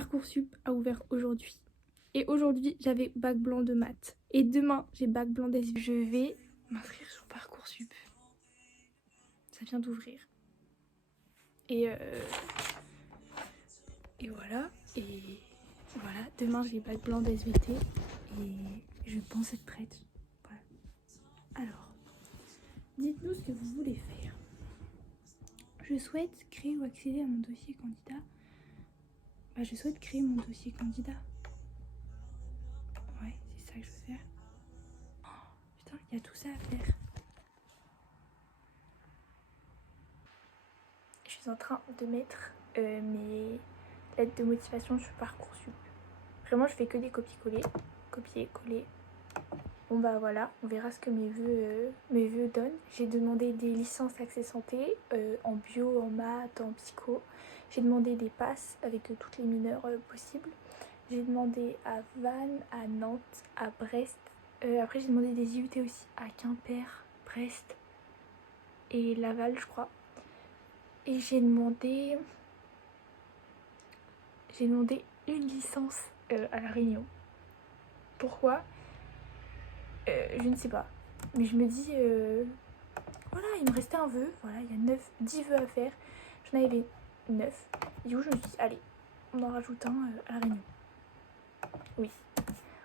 Parcoursup a ouvert aujourd'hui. Et aujourd'hui, j'avais bac blanc de maths. Et demain, j'ai bac blanc d'SVT. Je vais m'inscrire sur Parcoursup. Ça vient d'ouvrir. Et voilà. Et voilà, demain, j'ai bac blanc d'SVT. Et je pense être prête. Voilà. Alors, dites-nous ce que vous voulez faire. Je souhaite créer ou accéder à mon dossier candidat. Je souhaite créer mon dossier candidat. Ouais, c'est ça que je veux faire. Oh, putain, il y a tout ça à faire. Je suis en train de mettre mes lettres de motivation sur Parcoursup. Vraiment, je fais que des copier-coller. Copier-coller. Bon bah voilà, on verra ce que mes vœux donnent. J'ai demandé des licences accès santé en bio, en maths, en psycho. J'ai demandé des passes avec toutes les mineures possibles. J'ai demandé à Vannes, à Nantes, à Brest. Après j'ai demandé des IUT aussi à Quimper, Brest et Laval je crois. Et j'ai demandé une licence à La Réunion. Pourquoi je ne sais pas. Mais je me dis, voilà, il me restait un vœu. Voilà, il y a 10 vœux à faire. J'en avais 9. Et du coup, je me suis dit, allez, on en rajoute un à La Réunion. Oui,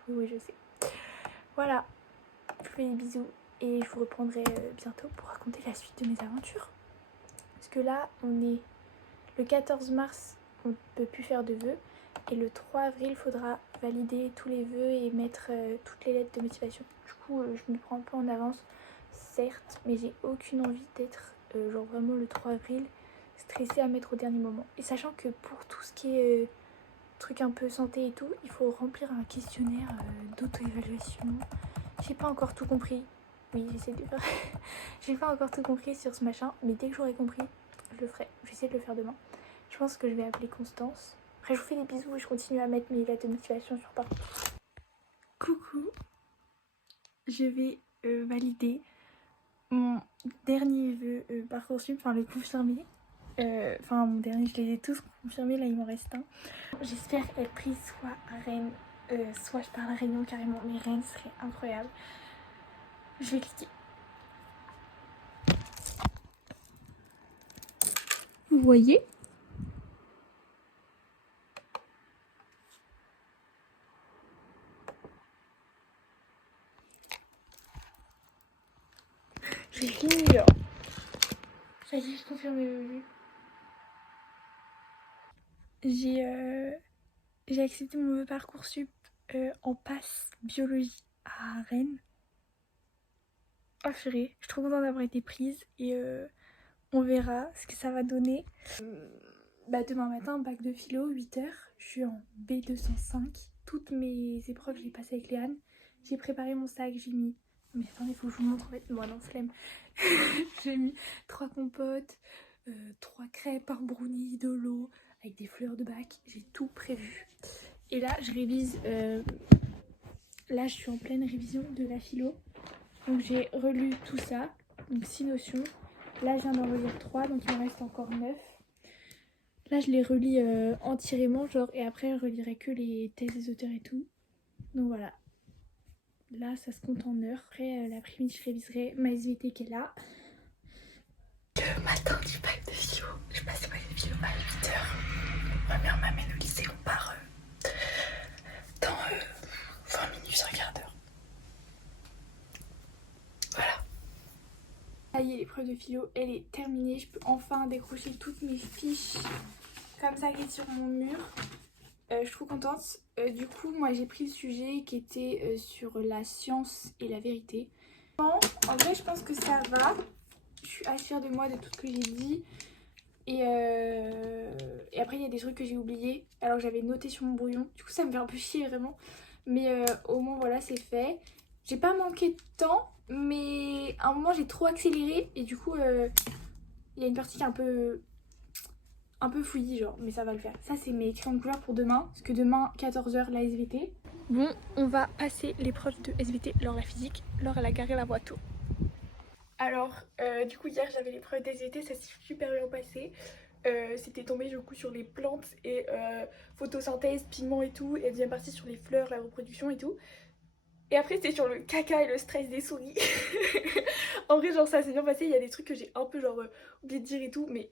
je sais. Voilà, je vous fais des bisous et je vous reprendrai bientôt pour raconter la suite de mes aventures. Parce que là, on est le 14 mars, on ne peut plus faire de vœux. Et le 3 avril, il faudra valider tous les vœux et mettre toutes les lettres de motivation. Du coup, je me prends un peu en avance, certes, mais j'ai aucune envie d'être, genre vraiment le 3 avril, stressée à mettre au dernier moment. Et sachant que pour tout ce qui est truc un peu santé et tout, il faut remplir un questionnaire d'auto-évaluation. J'ai pas encore tout compris. Oui, j'essaie de faire. J'ai pas encore tout compris sur ce machin, mais dès que j'aurai compris, je le ferai. Je vais essayer de le faire demain. Je pense que je vais appeler Constance. Après, je vous fais des bisous et je continue à mettre mes lettres de motivation sur Parcoursup. Coucou, je vais valider mon dernier vœu Parcoursup, enfin le confirmer. Enfin, mon dernier, je les ai tous confirmés, là il m'en reste un. J'espère être prise soit à Rennes, soit je pars à La Réunion carrément, mais Rennes serait incroyable. Je vais cliquer. Vous voyez ? J'ai fini. Ça y est, je confirme mes vœux. J'ai accepté mon vœu Parcoursup en passe biologie à Rennes. Oh purée, je suis trop contente d'avoir été prise et on verra ce que ça va donner. Demain matin, bac de philo, 8h, je suis en B205. Toutes mes épreuves, je les passées avec Léane. J'ai préparé mon sac, j'ai mis... Mais attendez, il faut que je vous montre en fait. Moi non, flemme. J'ai mis 3 compotes, 3 crêpes, un brownie, de l'eau, avec des fleurs de bac. J'ai tout prévu. Et là, je révise... Là, je suis en pleine révision de la philo. Donc j'ai relu tout ça. Donc 6 notions. Là, je viens d'en relire 3, donc il me reste encore 9. Là, je les relis entièrement, genre, et après, je relirai que les thèses des auteurs et tout. Donc voilà. Là, ça se compte en heures. Après, l'après-midi, je réviserai ma SVT qui est là. Le matin du bac de philo, je passe le bac de philo à 8h. Ma mère m'amène au lycée, on part dans 20 minutes, un quart d'heure. Voilà. Ça y est, l'épreuve de philo, elle est terminée. Je peux enfin décrocher toutes mes fiches comme ça qui est sur mon mur. Je suis trop contente. Du coup, moi j'ai pris le sujet qui était sur la science et la vérité. En vrai, je pense que ça va. Je suis assez fière de moi, de tout ce que j'ai dit. Et après, il y a des trucs que j'ai oubliés alors que j'avais noté sur mon brouillon. Du coup, ça me fait un peu chier vraiment. Mais au moins, voilà, c'est fait. J'ai pas manqué de temps, mais à un moment, j'ai trop accéléré. Et du coup, il y a une partie qui est un peu fouillis genre, mais ça va le faire. Ça c'est mes crayons de couleur pour demain, parce que demain 14h la SVT. Bon, on va passer l'épreuve de SVT. Laure la physique, Laure elle a garé la voiture. Alors du coup hier j'avais l'épreuve de SVT, ça s'est super bien passé. c'était tombé du coup sur les plantes et photosynthèse, pigments et tout. Et la deuxième partie sur les fleurs, la reproduction et tout. Et après c'était sur le caca et le stress des souris. En vrai genre ça s'est bien passé, il y a des trucs que j'ai un peu genre oublié de dire et tout. Mais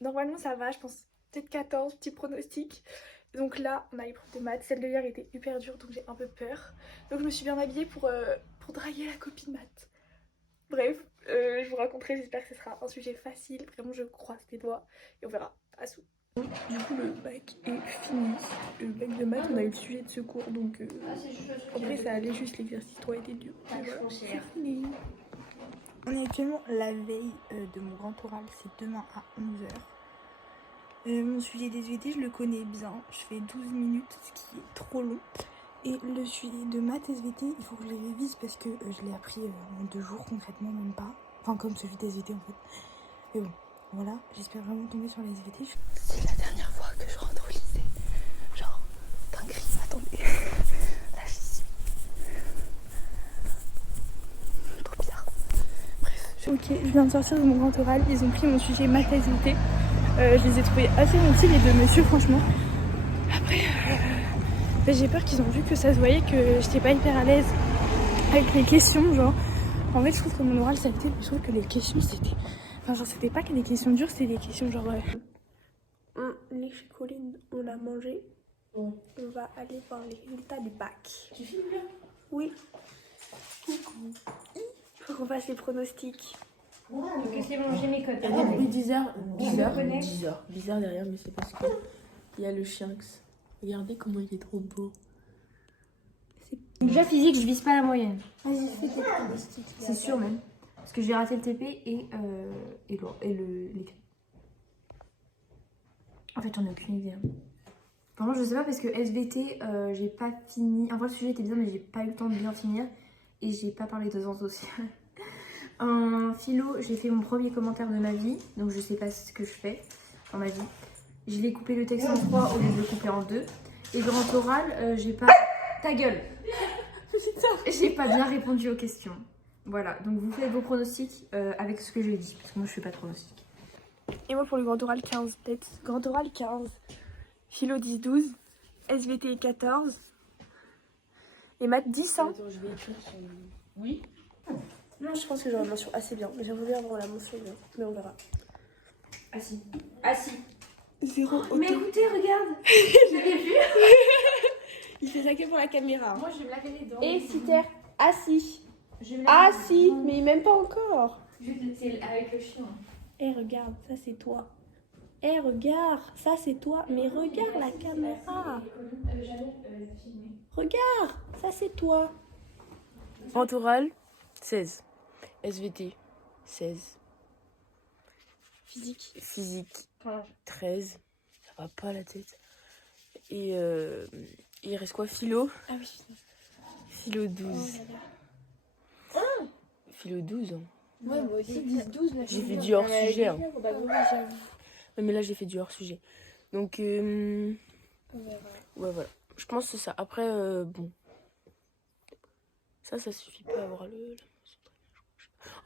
normalement ça va, je pense peut-être 14, petit pronostic. Donc là on a l'épreuve de maths, celle de hier était hyper dure donc j'ai un peu peur. Donc je me suis bien habillée pour draguer la copie de maths. Bref, je vous raconterai, j'espère que ce sera un sujet facile. Vraiment je croise les doigts et on verra à sous. Du coup le bac est fini. Le bac de maths on a eu le sujet de secours donc après ça allait, juste l'exercice 3 était dur. Voilà, c'est fini. On est actuellement la veille de mon grand oral, c'est demain à 11h. Mon sujet des SVT, je le connais bien, je fais 12 minutes, ce qui est trop long. Et le sujet de maths SVT, il faut que je les révise parce que je l'ai appris en 2 jours concrètement, même pas. Enfin comme celui des SVT en fait. Mais bon, voilà, j'espère vraiment tomber sur les SVT. C'est la dernière fois que je rentre au lycée. Genre, dinguerie, attendez. Là, j'y suis. Trop bizarre. Ok, je viens de sortir de mon grand oral, ils ont pris mon sujet maths SVT. Je les ai trouvés assez gentils les deux messieurs franchement. Après, j'ai peur qu'ils ont vu que ça se voyait que j'étais pas hyper à l'aise avec les questions genre. En fait je trouve que mon oral ça a été, je trouve que les questions c'était... Enfin genre c'était pas que des questions dures, c'était des questions genre... Les chocolats on a mangé. On va aller voir les résultats du bac. Tu filmes là? Oui. Coucou. Faut qu'on fasse les pronostics. Donc c'est bon, j'ai mes codes. Oui, 10h. Bizarre derrière, mais c'est parce que il y a le Chynx. Regardez comment il est trop beau. Déjà physique, je vise pas la moyenne. Vas-y, fais tes pronostics. C'est sûr même. Parce que j'ai raté le TP et l'écrit. En fait, j'en ai aucune idée. Vraiment, je sais pas parce que SVT, j'ai pas fini. En vrai, le sujet était bien, mais j'ai pas eu le temps de bien finir. Et j'ai pas parlé de sciences sociales. En philo, j'ai fait mon premier commentaire de ma vie. Donc je sais pas ce que je fais dans ma vie. Je l'ai coupé le texte en 3 au lieu de le couper en 2. Et grand oral, j'ai pas... Ta gueule. J'ai pas bien répondu aux questions. Voilà, donc vous faites vos pronostics avec ce que j'ai dit. Parce que moi je fais pas de pronostics. Et moi pour le grand oral 15 peut-être. Grand oral 15. Philo 10-12. SVT 14. Et maths 10 hein. Attends, je vais écrire sur... Oui. Non, je pense que j'aurai une mention assez bien. J'ai voulu avoir la mention bien, mais on verra. Assis. Assis. 0 auto. Mais écoutez, regarde. J'avais vu. Il fait ça que pour la caméra. Moi je vais me laver les dents. Et Citer, assis. Je vais me laver Assis, mais même pas encore. C'est avec le chien. Eh regarde, ça c'est toi. Eh regarde, ça c'est toi. Mais regarde la caméra. Regarde, ça c'est toi. Grand oral, 16. SVT, 16. Physique, 13. Ça va pas la tête. Et il reste quoi? Philo? Ah oui. Philo 12. Philo 12. Hein. Ouais, moi aussi 10-12. J'ai fait du hors-sujet. Hein. Bah oui, j'avoue. Ouais, mais là, j'ai fait du hors-sujet. Donc, ouais, voilà. Je pense que c'est ça. Après, bon. Ça suffit pas à avoir le...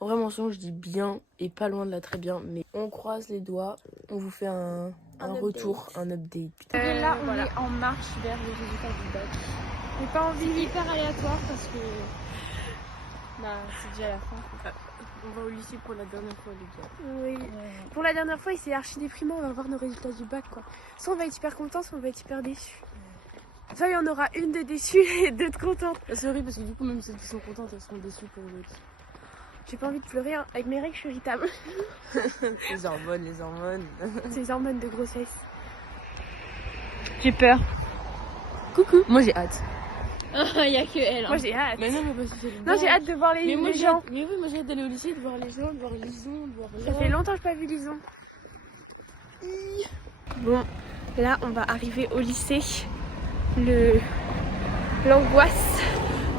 En vrai, mention, je dis bien et pas loin de là très bien. Mais on croise les doigts. On vous fait un retour, un update. Et là, on est en marche vers les résultats du bac. J'ai pas envie hyper aléatoire parce que... Bah, c'est déjà la fin. Enfin, On va au lycée pour la dernière fois, les gars. oui. Pour la dernière fois, il s'est archi déprimant. On va voir nos résultats du bac, quoi. Soit on va être hyper content, soit on va être hyper déçu. Soit il y en aura une de déçue et deux de contente. C'est horrible parce que du coup, même celles qui sont contentes, elles seront déçues pour l'autre. J'ai pas envie de pleurer, hein. Avec mes règles, je suis irritable. Les hormones. C'est les hormones de grossesse. J'ai peur. Coucou. Moi, j'ai hâte. Il y a que elle. Moi, j'ai hâte. Mais non, mais parce que Non, j'ai hâte de voir les gens. Mais oui, moi j'ai hâte d'aller au lycée, de voir les gens, de voir Lison, de voir Ça fait longtemps que j'ai pas vu Lison. Bon, là, on va arriver au lycée. L'angoisse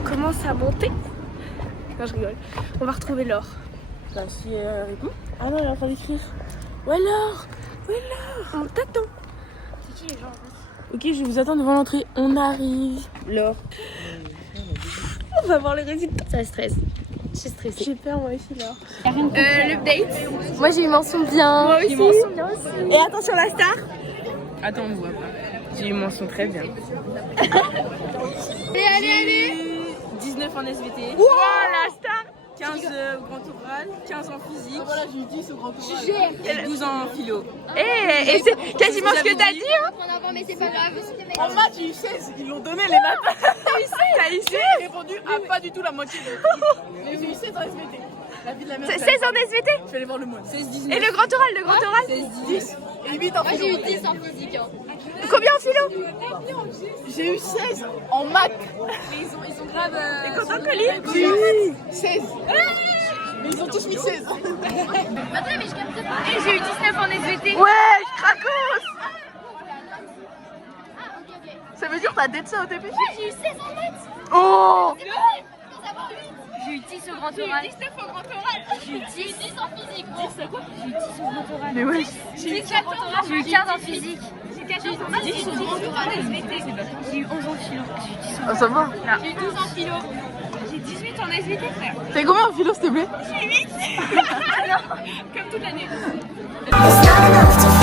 commence à monter. Non, je rigole. On va retrouver Laure. Bah, si elle répond. Ah non, elle est en train d'écrire. Ouais, Laure. On t'attend. C'est qui les gens? Ok, je vais vous attendre devant l'entrée. On arrive. Laure. On va voir les résultats. Ça stresse. je suis stressée. J'ai peur moi aussi là. L'update. Moi j'ai eu mention bien. Moi aussi. Mention bien aussi. Et attention la star. Attends, on me voit pas. J'ai eu mention très bien. Allez. 19 en SVT. Wow, la star. 15 au grand oral, 15 en physique. Voilà, j'ai eu 10 au grand oral. Et 12 en philo. Et c'est quasiment ce que t'as dit. Mais c'est pas grave. En maths, j'ai eu 16. Ils l'ont donné les maths. T'as eu 16. J'ai répondu à pas du tout la moitié de mais j'ai eu 16 en SVT. La vie de la mère. 16 en SVT. Je vais aller voir le moine. 16, 19. Et le grand oral 16, 10. Et 8 en philo. J'ai eu 10 en physique. Combien en philo? J'ai eu 16 en maths. Ils sont grave. T'es content, Colline? J'ai eu 16. Mais ils ont tous mis 16. Attends, mais je capte pas. Et j'ai eu 19 en SVT. Ouais, je cracos. Ah, ok. Ça veut dire que t'as d'être ça au début. Ouais, j'ai eu 16 en maths. Oh. C'est possible. Je pense avoir 8. J'ai eu 10 au grand oral. 19 au grand oral. J'ai eu 10 en physique. 10 quoi? J'ai eu 10 au grand oral. Mais ouais. J'ai eu 14 J'ai eu 15 en physique. J'ai 14 en maths. J'ai eu 10 au grand oral SVT. J'ai eu 11 en philo. J'ai eu 10 en Ah, ça va. J'ai eu 12 en philo. J'ai 18 en SVT, frère. T'es combien en philo, s'il te plaît? J'ai 8. Comme toute l'année. It's not enough to